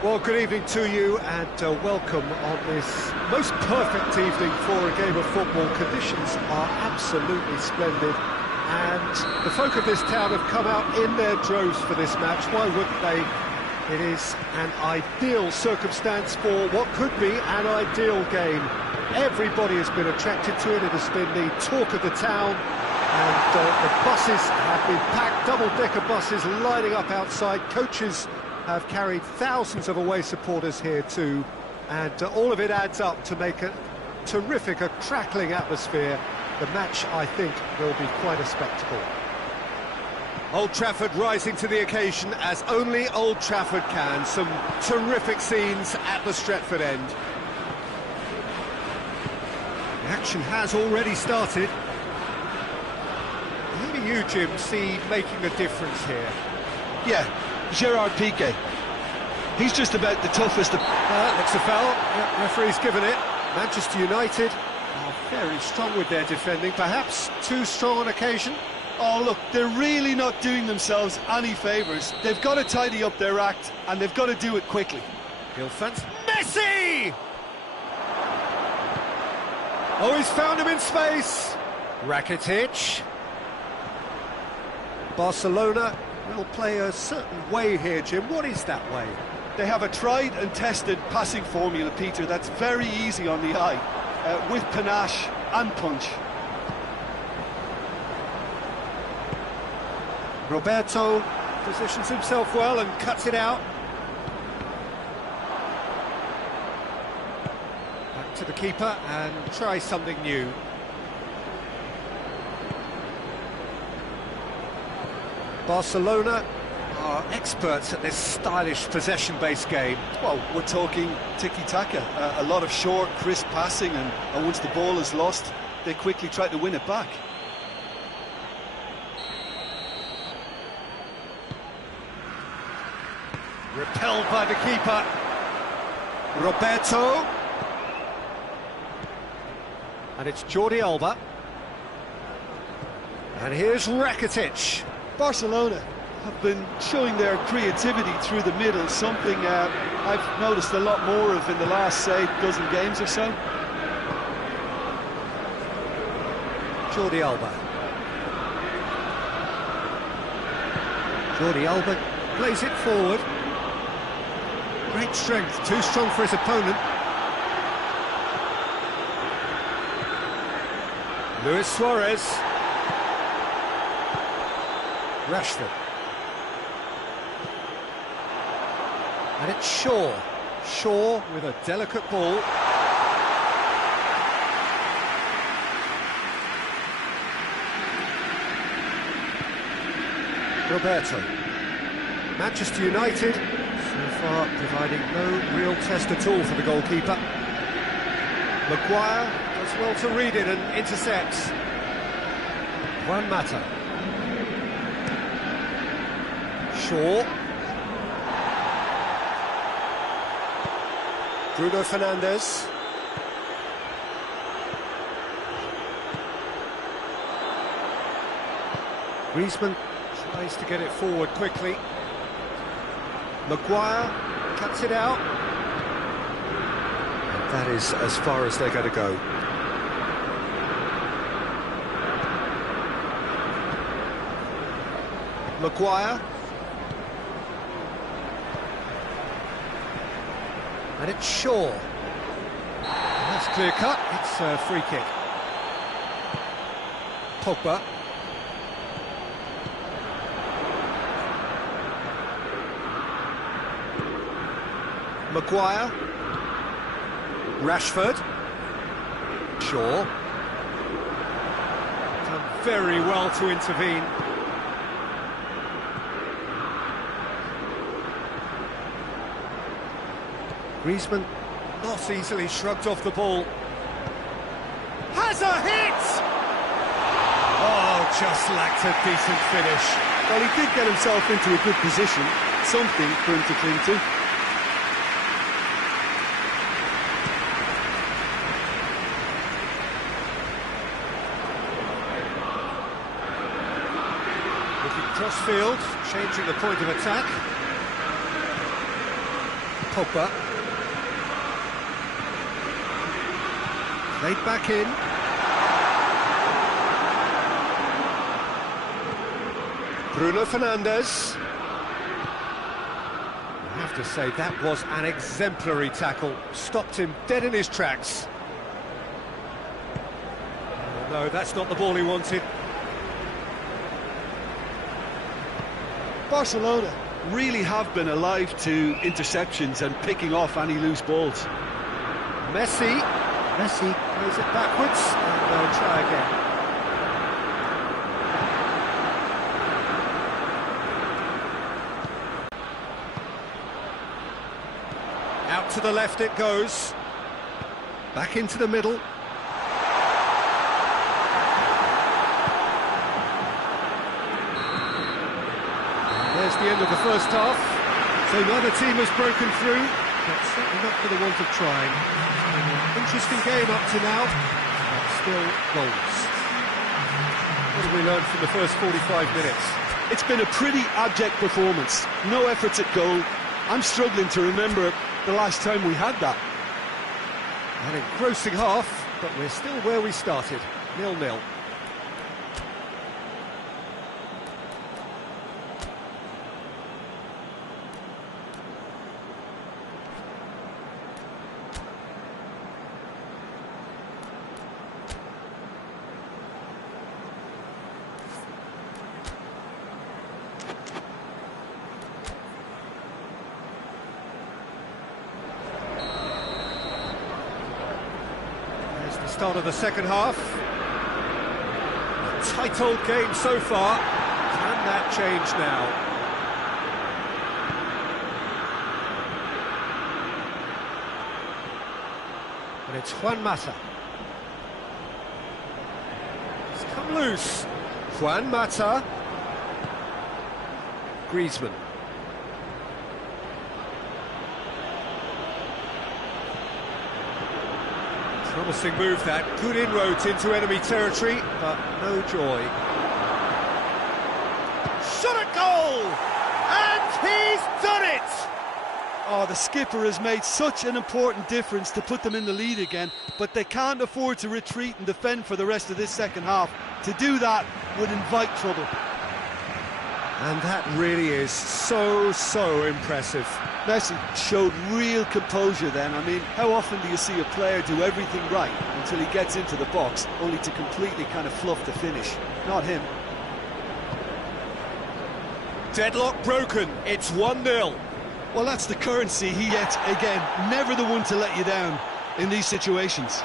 Well, good evening to you and welcome on this most perfect evening for a game of football. Conditions are absolutely splendid and the folk of this town have come out in their droves for this match. Why wouldn't they? It is an ideal circumstance for what could be an ideal game. Everybody has been attracted to it. It has been the talk of the town and the buses have been packed, double-decker buses lining up outside. Coaches have carried thousands of away supporters here too, and all of it adds up to make a terrific, a crackling atmosphere. The match, I think, will be quite a spectacle. Old Trafford rising to the occasion as only Old Trafford can. Some terrific scenes at the Stretford end. The action has already started. Who do you, Jim, see making a difference here? Yeah, Gerard Piqué. He's just about the toughest. Looks a foul. Yeah, referee's given it. Manchester United are very strong with their defending, perhaps too strong on occasion. Oh, look, they're really not doing themselves any favours. They've got to tidy up their act, and they've got to do it quickly. Hilfans. Messi! Oh, he's found him in space. Rakitic. Barcelona will play a certain way here, Jim. What is that way? They have a tried and tested passing formula, Peter, that's very easy on the eye, with panache and punch. Roberto positions himself well and cuts it out. Back to the keeper and try something new. Barcelona are experts at this stylish possession-based game. Well, we're talking tiki-taka, a lot of short, crisp passing, and once the ball is lost, they quickly try to win it back. Repelled by the keeper. Roberto. And it's Jordi Alba. And here's Rakitic. Barcelona have been showing their creativity through the middle, something I've noticed a lot more of in the last, say, dozen games or so. Jordi Alba. Jordi Alba plays it forward. Great strength, too strong for his opponent. Luis Suarez. Rashford. And it's Shaw. Shaw with a delicate ball. Roberto. Manchester United, so far providing no real test at all for the goalkeeper. Maguire does well to read it and intercepts. Juan Mata. Shaw. Bruno Fernandes. Griezmann tries to get it forward quickly. Maguire cuts it out. And that is as far as they're going to go. Maguire. And it's Shaw. That's clear cut. It's a free kick. Pogba. Maguire. Rashford. Shaw. Done very well to intervene. Griezmann not easily shrugged off the ball. Has a hit! Oh, just lacked a decent finish. Well, he did get himself into a good position, something for him to cling to. Looking cross-field, changing the point of attack. Pogba. Played back in. Bruno Fernandes. I have to say, that was an exemplary tackle. Stopped him dead in his tracks. Oh, no, that's not the ball he wanted. Barcelona really have been alive to interceptions and picking off any loose balls. Messi plays it backwards, and they'll try again. Out to the left it goes. Back into the middle. There's the end of the first half. So neither team has broken through, but certainly not for the want of trying. It's been an interesting game up to now, but still goals. What have we learned from the first 45 minutes? It's been a pretty abject performance. No efforts at goal. I'm struggling to remember the last time we had that. An engrossing half, but we're still where we started, 0-0. Start of the second half. A tight old game so far. Can that change now? And it's Juan Mata. He's come loose. Juan Mata. Griezmann. Promising move that, good inroads into enemy territory, but no joy. Shot at goal! And he's done it! Oh, the skipper has made such an important difference to put them in the lead again, but they can't afford to retreat and defend for the rest of this second half. To do that would invite trouble. And that really is so impressive. Messi showed real composure then. I mean, how often do you see a player do everything right until he gets into the box, only to completely kind of fluff the finish? Not him. Deadlock broken, it's 1-0. Well, that's the currency he gets again. Never the one to let you down in these situations.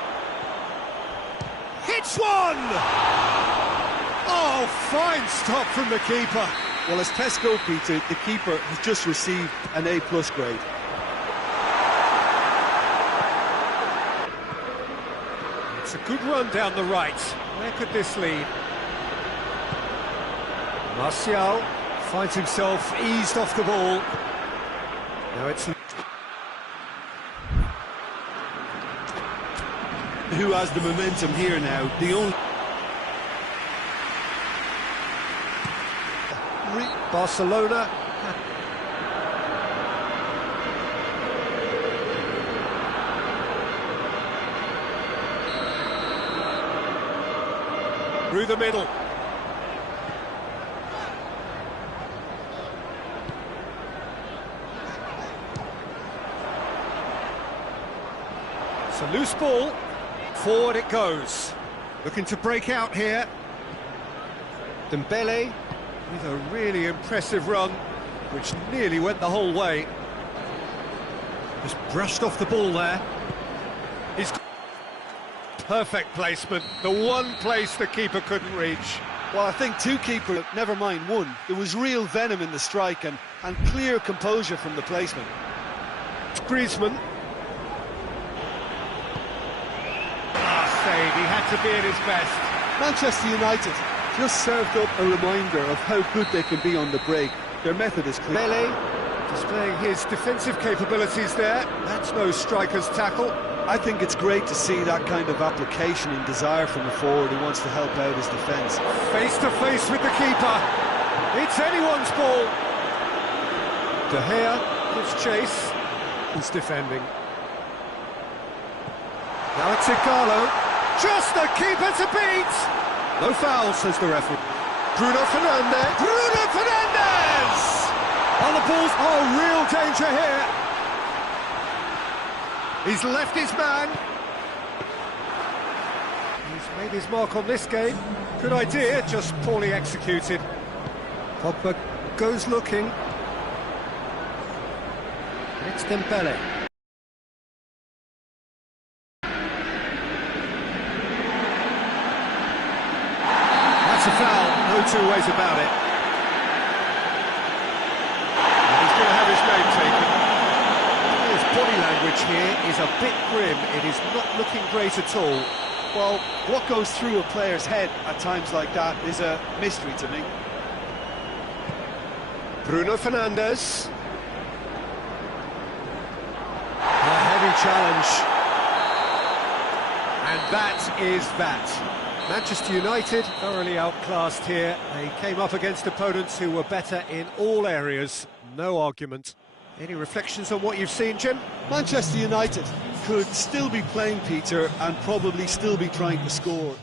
Hits one! Oh, fine stop from the keeper. Well, as tests go, Peter, the keeper has just received an A+ grade. It's a good run down the right. Where could this lead? Martial finds himself eased off the ball. Now it's... Who has the momentum here now? The only... Barcelona. Through the middle. It's a loose ball. Forward it goes. Looking to break out here. Dembele with a really impressive run, which nearly went the whole way. Just brushed off the ball there. He's perfect placement, the one place the keeper couldn't reach. Well, I think two keepers, never mind one. There was real venom in the strike and clear composure from the placement. Griezmann. Save, he had to be at his best. Manchester United just served up a reminder of how good they can be on the break. Their method is clear. Dembele displaying his defensive capabilities there. That's no striker's tackle. I think it's great to see that kind of application and desire from a forward who wants to help out his defence. Face to face with the keeper. It's anyone's ball. De Gea gives chase. He's defending. Now it's Igalo. Just the keeper to beat! No foul, says the referee. Bruno Fernandes. Bruno Fernandes! On the balls. Oh, real danger here. He's left his man. He's made his mark on this game. Good idea, just poorly executed. Pogba goes looking. It's Dembele. That's a foul, no two ways about it. And he's going to have his name taken. His body language here is a bit grim. It is not looking great at all. Well, what goes through a player's head at times like that is a mystery to me. Bruno Fernandes. A heavy challenge. And that is that. Manchester United thoroughly outclassed here. They came up against opponents who were better in all areas. No argument. Any reflections on what you've seen, Jim? Manchester United could still be playing, Peter, and probably still be trying to score.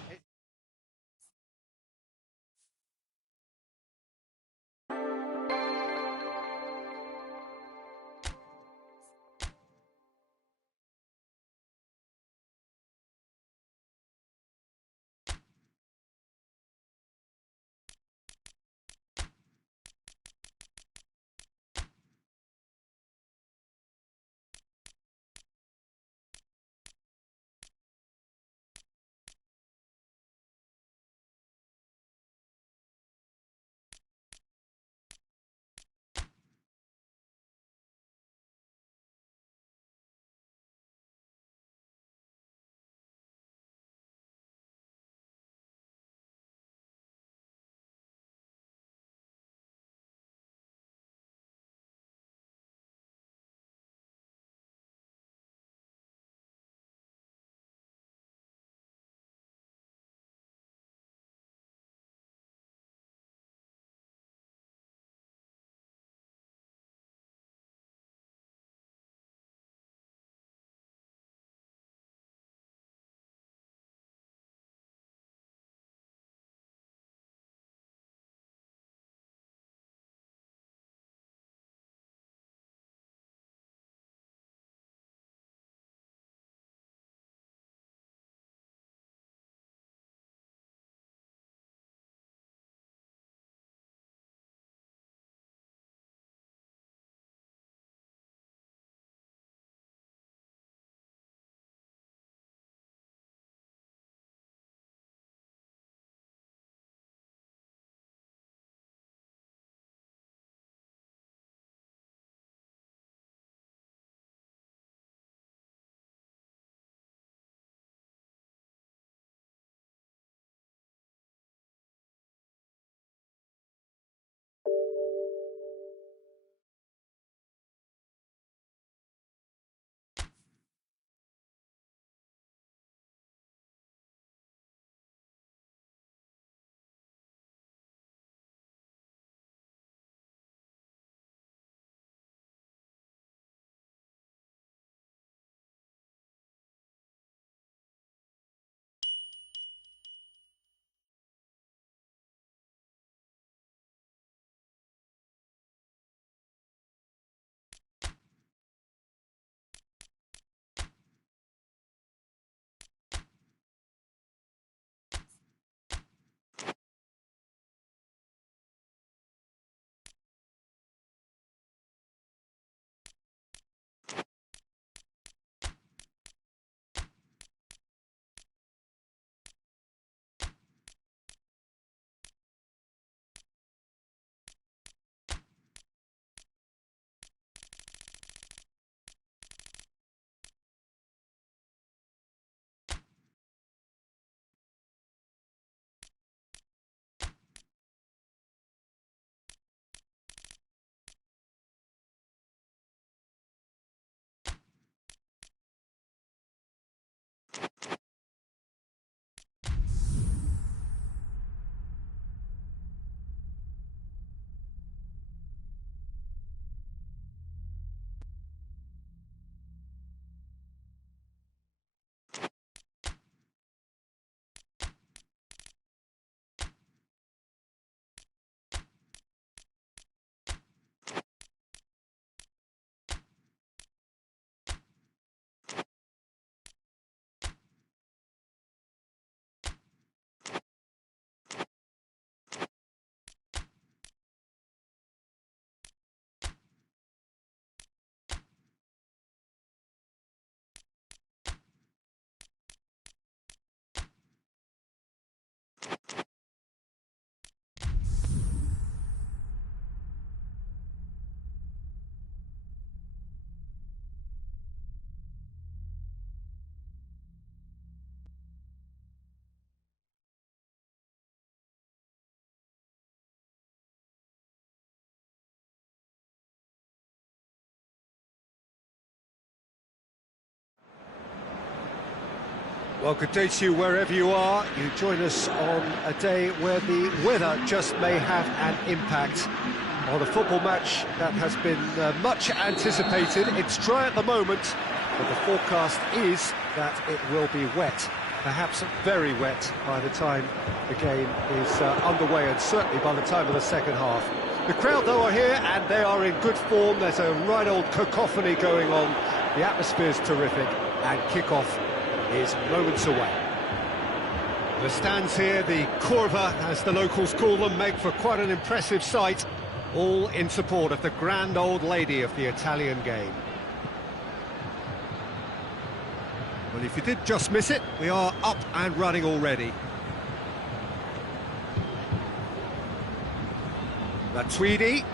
Well, good day to you wherever you are. You join us on a day where the weather just may have an impact on a football match that has been much anticipated. It's dry at the moment, but the forecast is that it will be wet, perhaps very wet by the time the game is underway, and certainly by the time of the second half. The crowd, though, are here, and they are in good form. There's a right old cacophony going on. The atmosphere's terrific, and kick-off is moments away. The stands here, the curva, as the locals call them, make for quite an impressive sight, all in support of the grand old lady of the Italian game. Well, if you did just miss it, we are up and running already. Tweedy.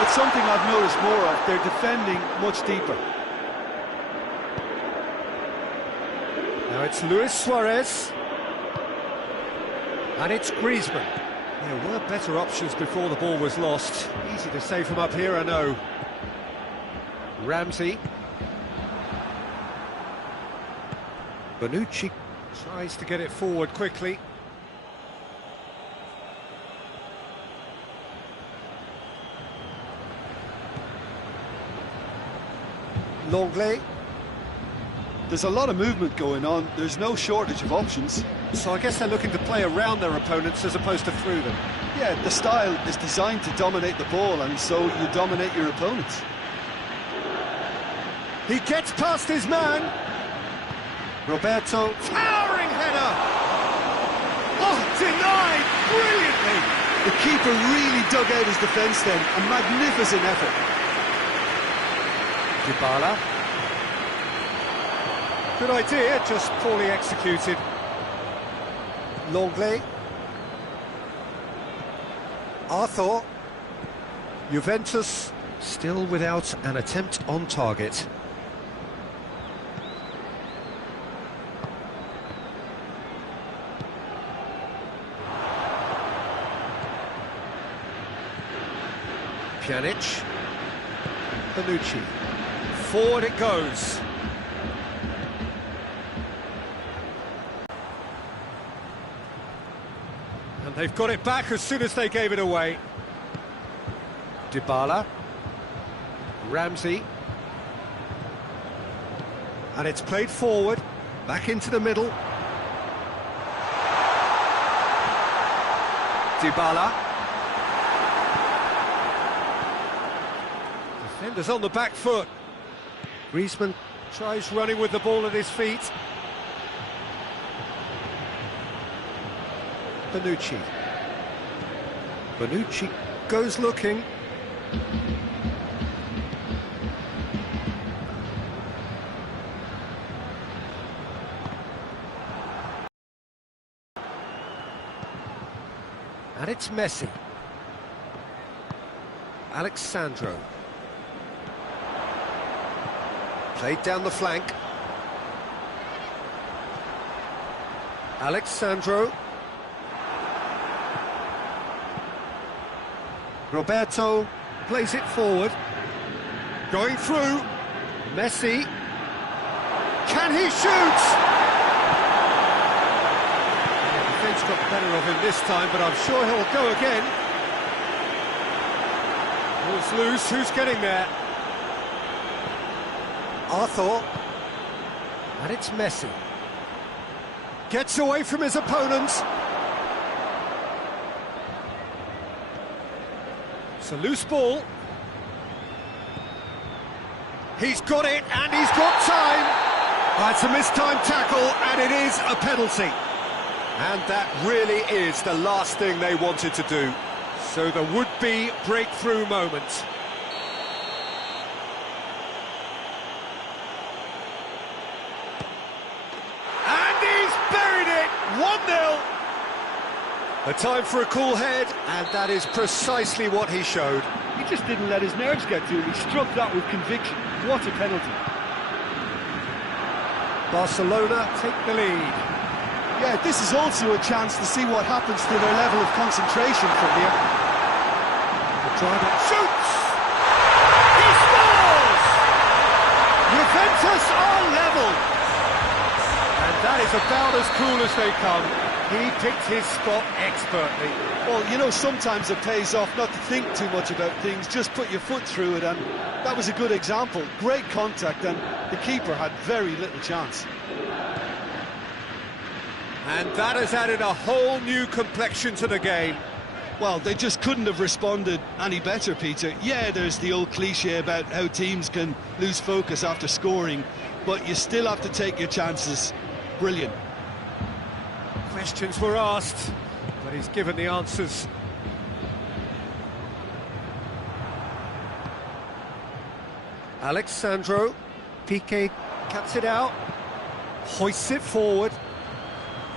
It's something I've noticed more of. They're defending much deeper. Now it's Luis Suarez. And it's Griezmann. There were better options before the ball was lost. Easy to say from up here, I know. Ramsey. Bonucci tries to get it forward quickly. Longley. There's a lot of movement going on. There's no shortage of options. So I guess they're looking to play around their opponents as opposed to through them. Yeah, the style is designed to dominate the ball, and so you dominate your opponents. He gets past his man. Roberto, towering header. Oh, denied brilliantly. The keeper really dug out his defence then. A magnificent effort. Dybala. Good idea, just poorly executed. Longley. Arthur. Juventus still without an attempt on target. Pjanic. Bonucci. Forward it goes. And they've got it back as soon as they gave it away. Dybala. Ramsey. And it's played forward, back into the middle. Dybala. Defenders on the back foot. Griezmann tries running with the ball at his feet. Bonucci. Bonucci goes looking. And it's Messi. Alexandro. Played down the flank. Alexandro. Roberto plays it forward. Going through. Messi. Can he shoot? The defence got the better of him this time, but I'm sure he'll go again. Ball's loose. Who's getting there? Arthur. And it's Messi. Gets away from his opponents. It's a loose ball. He's got it, and he's got time. That's a mistimed tackle, and it is a penalty. And that really is the last thing they wanted to do. So the would-be breakthrough moment. And he's buried it! 1-0. A time for a cool head, and that is precisely what he showed. He just didn't let his nerves get to him. He struck that with conviction. What a penalty. Barcelona take the lead. Yeah, this is also a chance to see what happens to their level of concentration from here. Driver shoots! He scores! Juventus are level! And that is about as cool as they come. He picked his spot expertly. Well, you know, sometimes it pays off not to think too much about things, just put your foot through it, and that was a good example. Great contact, and the keeper had very little chance. And that has added a whole new complexion to the game. Well, they just couldn't have responded any better, Peter. Yeah, there's the old cliche about how teams can lose focus after scoring, but you still have to take your chances. Brilliant. Questions were asked, but he's given the answers. Alexandro Piqué cuts it out, hoists it forward.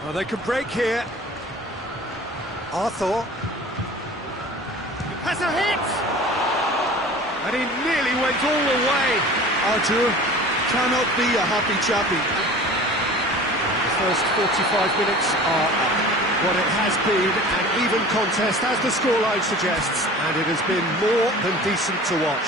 Oh, they can break here. Arthur has a hit! And he nearly went all the way. Arthur cannot be a happy chappy. The first 45 minutes are up. What it has been an even contest, as the scoreline suggests, and it has been more than decent to watch.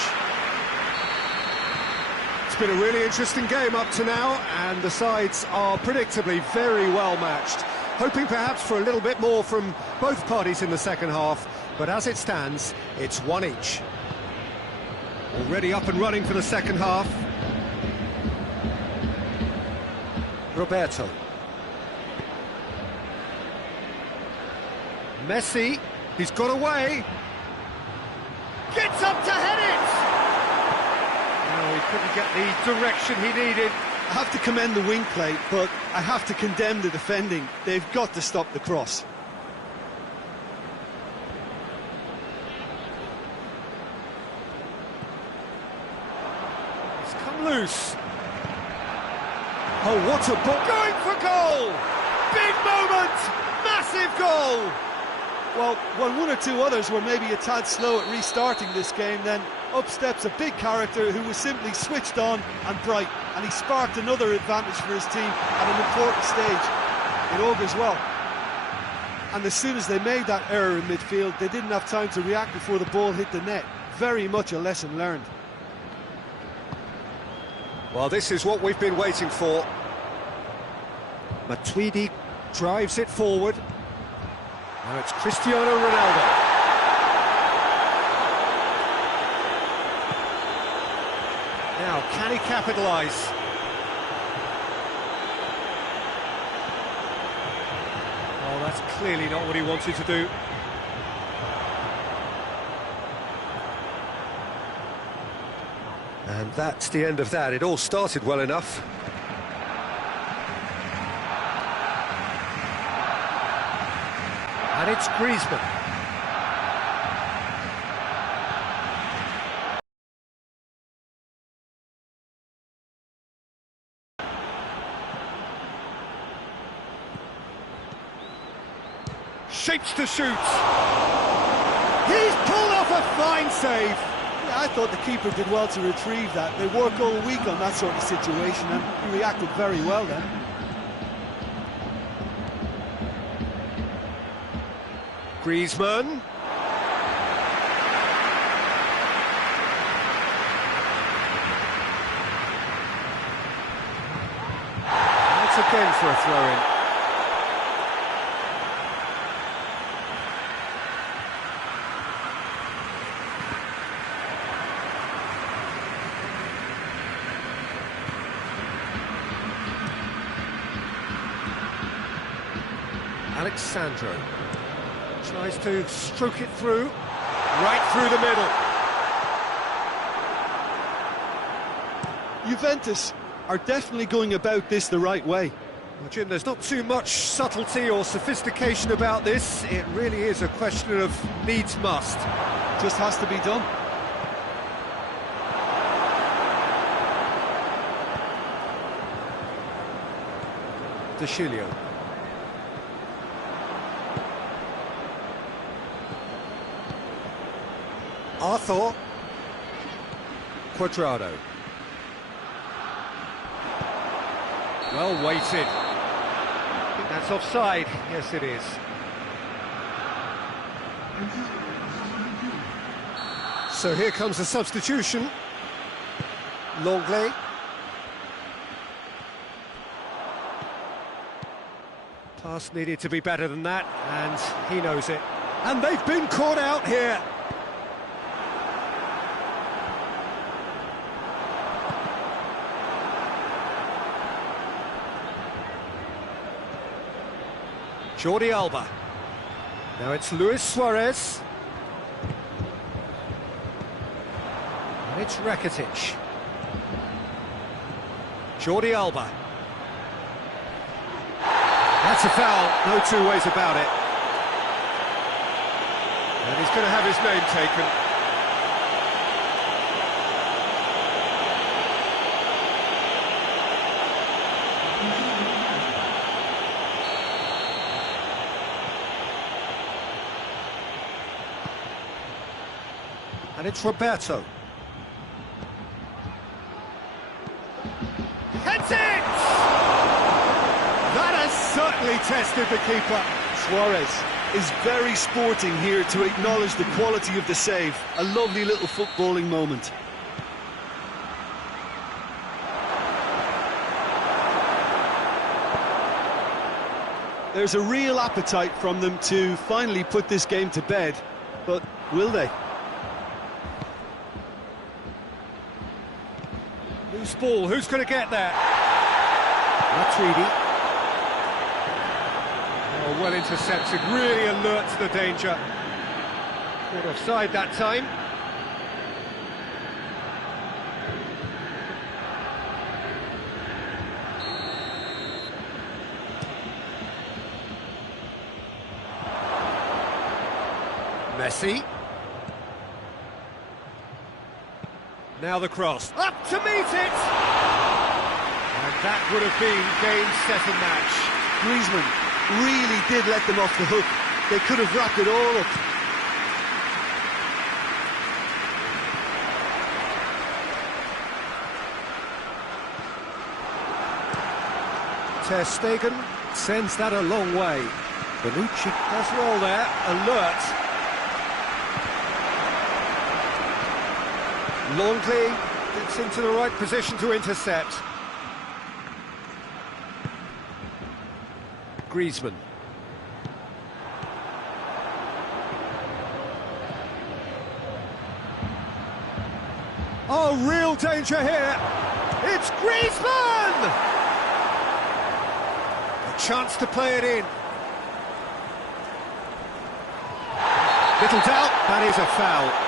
It's been a really interesting game up to now, and the sides are predictably very well matched. Hoping perhaps for a little bit more from both parties in the second half, but as it stands, it's one each. Already up and running for the second half. Roberto. Messi, he's got away. Gets up to head it! No, he couldn't get the direction he needed. I have to commend the wing play, but I have to condemn the defending. They've got to stop the cross. It's come loose. Oh, what a ball! Going for goal! Big moment! Massive goal! Well, when one or two others were maybe a tad slow at restarting this game, then up steps a big character who was simply switched on and bright, and he sparked another advantage for his team at an important stage. It augurs well. And as soon as they made that error in midfield, they didn't have time to react before the ball hit the net. Very much a lesson learned. Well, this is what we've been waiting for. Matuidi drives it forward. Now it's Cristiano Ronaldo. Now, can he capitalise? Oh, that's clearly not what he wanted to do. And that's the end of that. It all started well enough. And it's Griezmann. Shapes to shoot. He's pulled off a fine save. Yeah, I thought the keeper did well to retrieve that. They work all week on that sort of situation, and he reacted very well then. Griezmann. That's again for a throw-in. Alexandro tries to stroke it through, right through the middle. Juventus are definitely going about this the right way. Well, Jim, there's not too much subtlety or sophistication about this. It really is a question of needs must. Just has to be done. De Chilio. Arthur. Quadrado. Well weighted. That's offside. Yes, it is. So here comes the substitution. Longley. Pass needed to be better than that, and he knows it. And they've been caught out here. Jordi Alba. Now it's Luis Suarez. And it's Rakitic. Jordi Alba. That's a foul, no two ways about it. And he's going to have his name taken. And it's Roberto. Heads it! That has certainly tested the keeper. Suarez is very sporting here to acknowledge the quality of the save. A lovely little footballing moment. There's a real appetite from them to finally put this game to bed, but will they? Loose ball, who's going to get there? Matuidi. Oh, well intercepted, really alert to the danger. Caught offside that time. Messi. Now the cross, up to meet it! And that would have been game, set and match. Griezmann really did let them off the hook. They could have wrapped it all up. Ter Stegen sends that a long way. Bonucci does well there, alert. Longley gets into the right position to intercept. Griezmann. Oh, real danger here. It's Griezmann! A chance to play it in. Little doubt, that is a foul.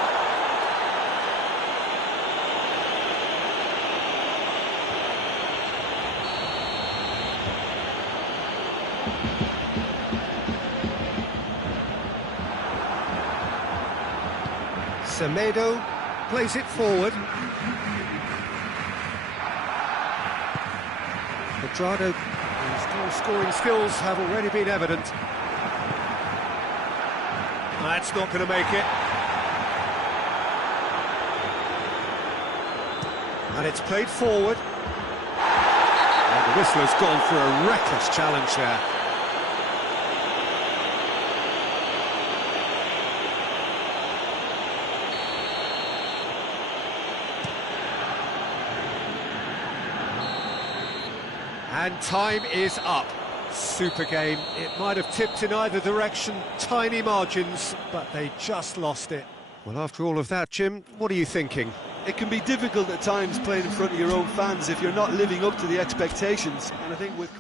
Semedo plays it forward. Pedrado, whose goal-scoring skills have already been evident. That's not going to make it. And it's played forward. And the whistler's gone for a reckless challenge there. And time is up. Super game. It might have tipped in either direction, tiny margins, but they just lost it. Well, after all of that, Jim, what are you thinking? It can be difficult at times playing in front of your own fans if you're not living up to the expectations. And I think with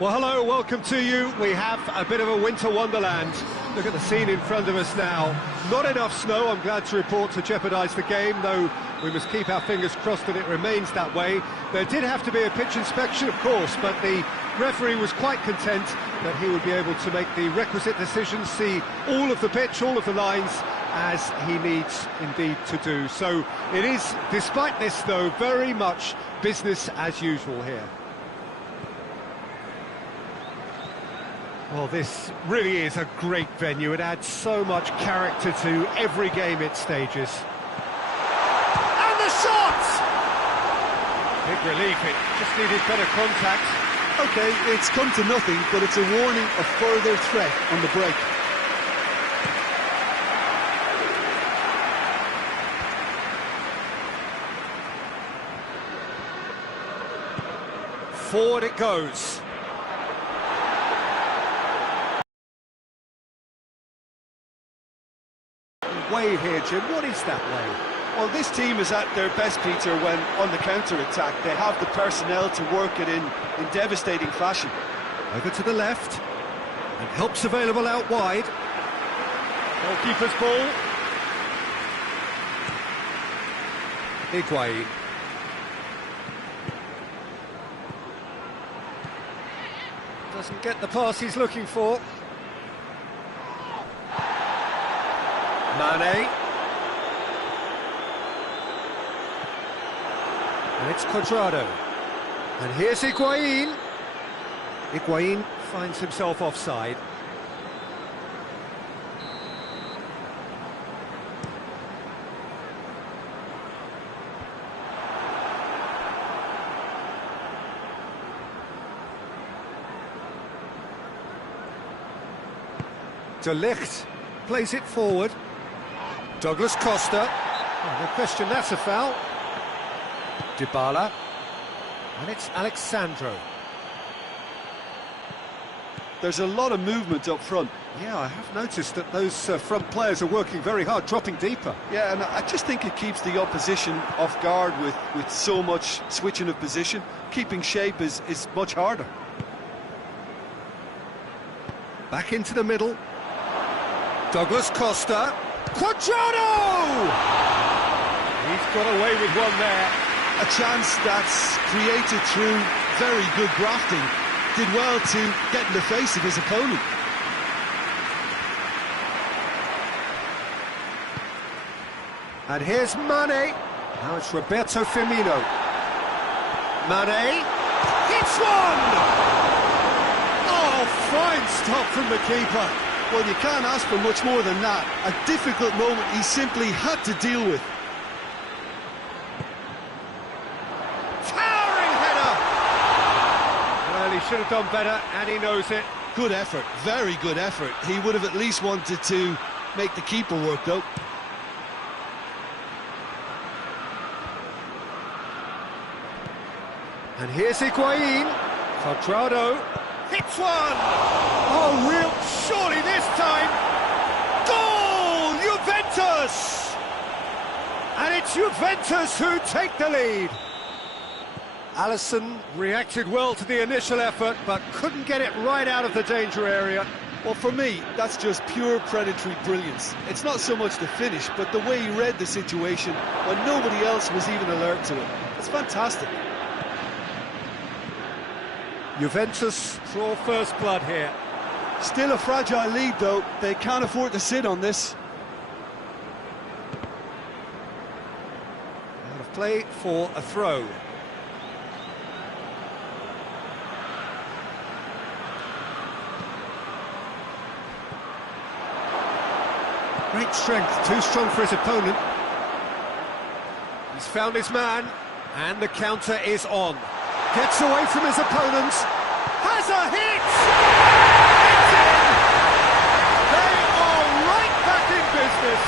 Well, hello, welcome to you. We have a bit of a winter wonderland. Look at the scene in front of us now. Not enough snow, I'm glad to report, to jeopardise the game, though we must keep our fingers crossed that it remains that way. There did have to be a pitch inspection, of course, but the referee was quite content that he would be able to make the requisite decisions, see all of the pitch, all of the lines, as he needs indeed to do. So it is, despite this though, very much business as usual here. Well, this really is a great venue. It adds so much character to every game it stages. And the shot! Big relief, it just needed better contact. OK, it's come to nothing, but it's a warning of further threat on the break. Forward it goes. Way here, Jim. What is that way? Well, this team is at their best, Peter, when on the counter-attack. They have the personnel to work it in devastating fashion. Over to the left, and help's available out wide. Goalkeeper's ball. Higuain. Doesn't get the pass he's looking for. Mane. And it's Cuadrado. And here's Higuain. Higuain finds himself offside. De Ligt plays it forward. Douglas Costa. Oh, no question, that's a foul. Dybala. And it's Alexandro. There's a lot of movement up front. Yeah, I have noticed that those front players are working very hard, dropping deeper. Yeah, and I just think it keeps the opposition off guard with so much switching of position. Keeping shape is much harder. Back into the middle. Douglas Costa. Cuadrado! He's got away with one there. A chance that's created through very good grafting. Did well to get in the face of his opponent. And here's Mane. Now it's Roberto Firmino. Mane. Hits one! Oh, fine stop from the keeper. Well, you can't ask for much more than that. A difficult moment he simply had to deal with. Towering header! Well, he should have done better, and he knows it. Good effort, very good effort. He would have at least wanted to make the keeper work, though. And here's Higuain. Cuadrado hits one! Oh, real, surely this time! Goal! Juventus! And it's Juventus who take the lead. Alisson reacted well to the initial effort, but couldn't get it right out of the danger area. Well, for me, that's just pure predatory brilliance. It's not so much the finish, but the way he read the situation when nobody else was even alert to it. It's fantastic. Juventus draw first blood here. Still a fragile lead, though. They can't afford to sit on this. Out of play for a throw. Great strength, too strong for his opponent. He's found his man, and the counter is on. Gets away from his opponent, has a hit! It's in! They are right back in business!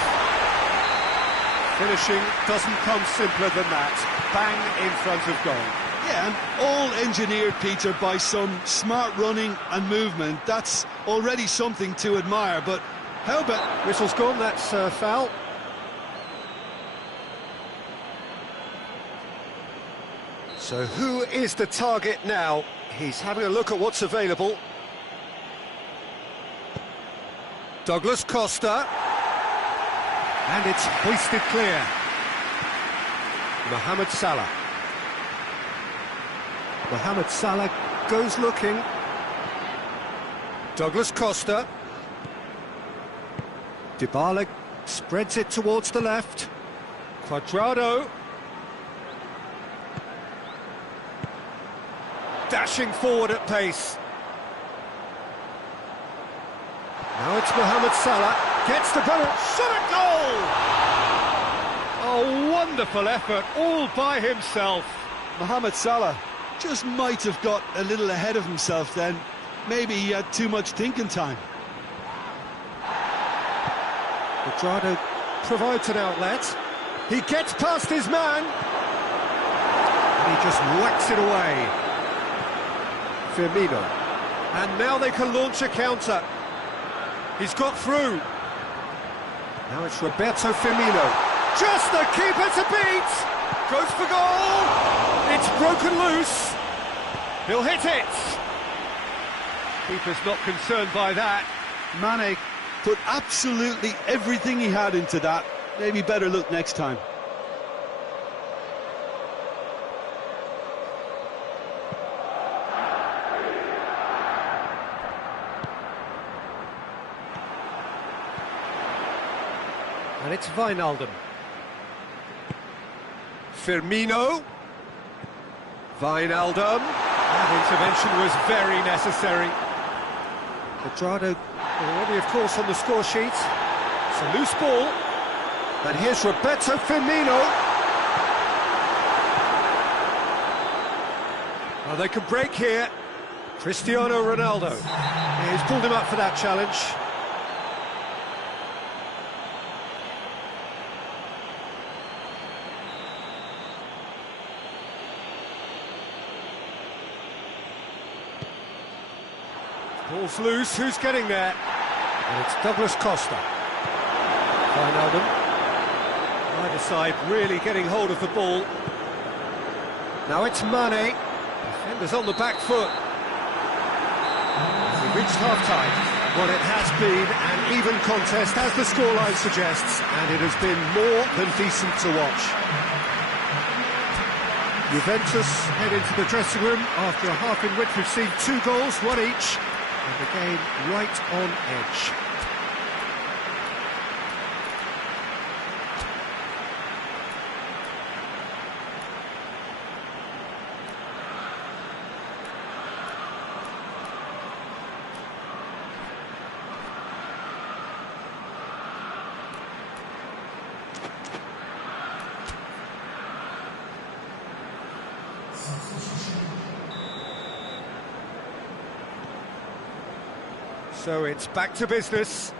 Finishing doesn't come simpler than that. Bang in front of goal. Yeah, and all engineered, Peter, by some smart running and movement. That's already something to admire, but how about... Whistle's gone, that's foul. So who is the target now? He's having a look at what's available. Douglas Costa. And it's hoisted clear. Mohamed Salah. Mohamed Salah goes looking. Douglas Costa. Dybala spreads it towards the left. Cuadrado. Dashing forward at pace. Now it's Mohamed Salah. Gets the ball. Shot at goal! Oh, wonderful effort, all by himself. Mohamed Salah just might have got a little ahead of himself then. Maybe he had too much thinking time. Cuadrado provides an outlet. He gets past his man. And he just whacks it away. Firmino. And now they can launch a counter. He's got through. Now it's Roberto Firmino. Just the keeper to beat. Goes for goal. It's broken loose. He'll hit it. Keeper's not concerned by that. Mane put absolutely everything he had into that. Maybe better look next time. And it's Wijnaldum. Firmino. Wijnaldum. That intervention was very necessary. Cuadrado already, of course, on the score sheet. It's a loose ball. And here's Roberto Firmino. Oh, they can break here. Cristiano Ronaldo. Yeah, he's pulled him up for that challenge. Ball's loose, who's getting there? And it's Douglas Costa. Wijnaldum. Either side really getting hold of the ball. Now it's Mane. Defenders on the back foot. We've reached half-time. Well, it has been an even contest, as the scoreline suggests, and it has been more than decent to watch. Juventus head into the dressing room after a half in which we've seen 2 goals, 1 each. And the game right on edge. So it's back to business.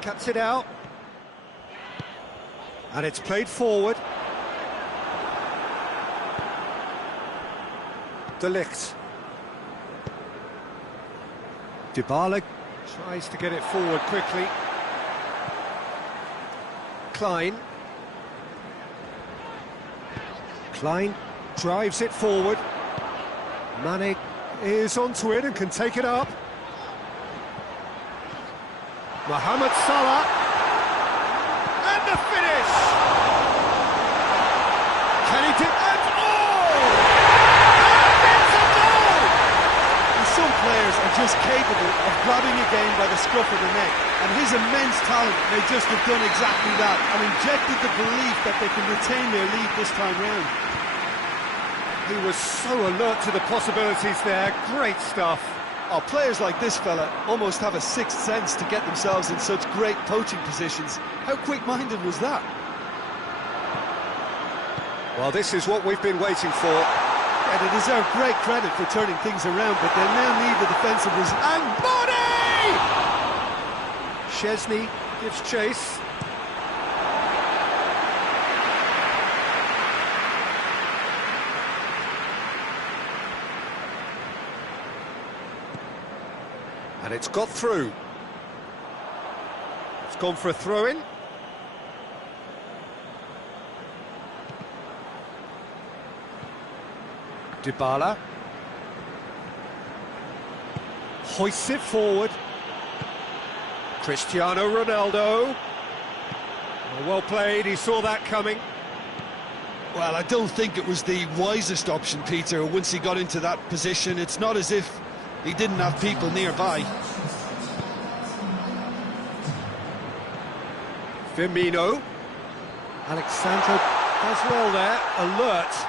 Cuts it out. And it's played forward. De Ligt. Dybala tries to get it forward quickly. Klein. Klein drives it forward. Mane is onto it and can take it up. Mohamed Salah. And the finish! Can he do it? Oh! And it's a goal! And some players are just capable of grabbing a game by the scruff of the neck, and his immense talent may just have done exactly that and injected the belief that they can retain their lead this time round. He was so alert to the possibilities there. Great stuff. Oh, players like this fella almost have a sixth sense to get themselves in such great poaching positions. How quick-minded was that? Well, this is what we've been waiting for. Yeah, they deserve great credit for turning things around, but they now need the defensive result. And Mane! Szczesny gives chase. And it's got through. It's gone for a throw-in. Dybala. Hoists it forward. Cristiano Ronaldo. Well played, he saw that coming. Well, I don't think it was the wisest option, Peter, once he got into that position. It's not as if he didn't have people nearby. Firmino. Alexandro does well there, alert.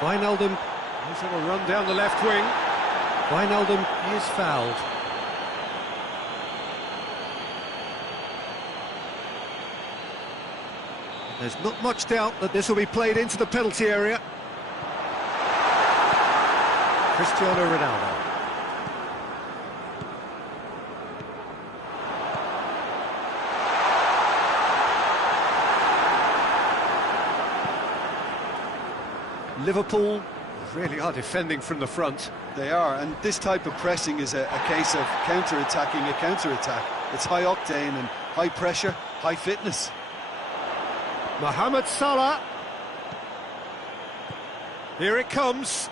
Wijnaldum, he's on a run down the left wing. Wijnaldum is fouled. There's not much doubt that this will be played into the penalty area. Cristiano Ronaldo. Liverpool really are defending from the front. They are, and this type of pressing is a case of counter-attacking a counter-attack. It's high octane and high pressure, high fitness. Mohamed Salah. Here it comes.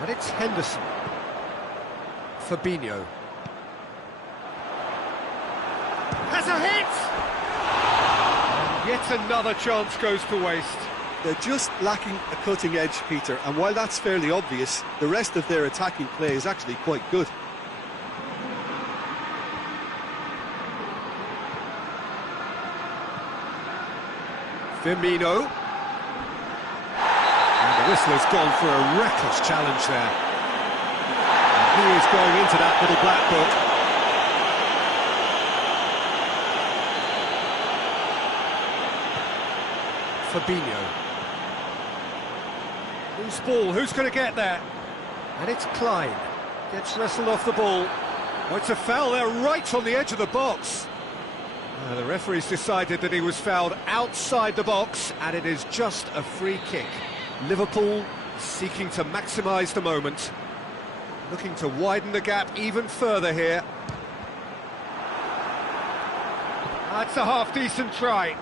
And it's Henderson. Fabinho. Has a hit! Yet another chance goes to waste. They're just lacking a cutting edge, Peter, and while that's fairly obvious, the rest of their attacking play is actually quite good. Firmino. And the whistle has gone for a reckless challenge there. And he is going into that little black book. Fabinho. Loose ball, who's going to get there? And it's Klein. Gets wrestled off the ball. Oh, it's a foul there right on the edge of the box. The referee's decided that he was fouled outside the box, and it is just a free kick. Liverpool seeking to maximise the moment, looking to widen the gap even further here. That's a half-decent try.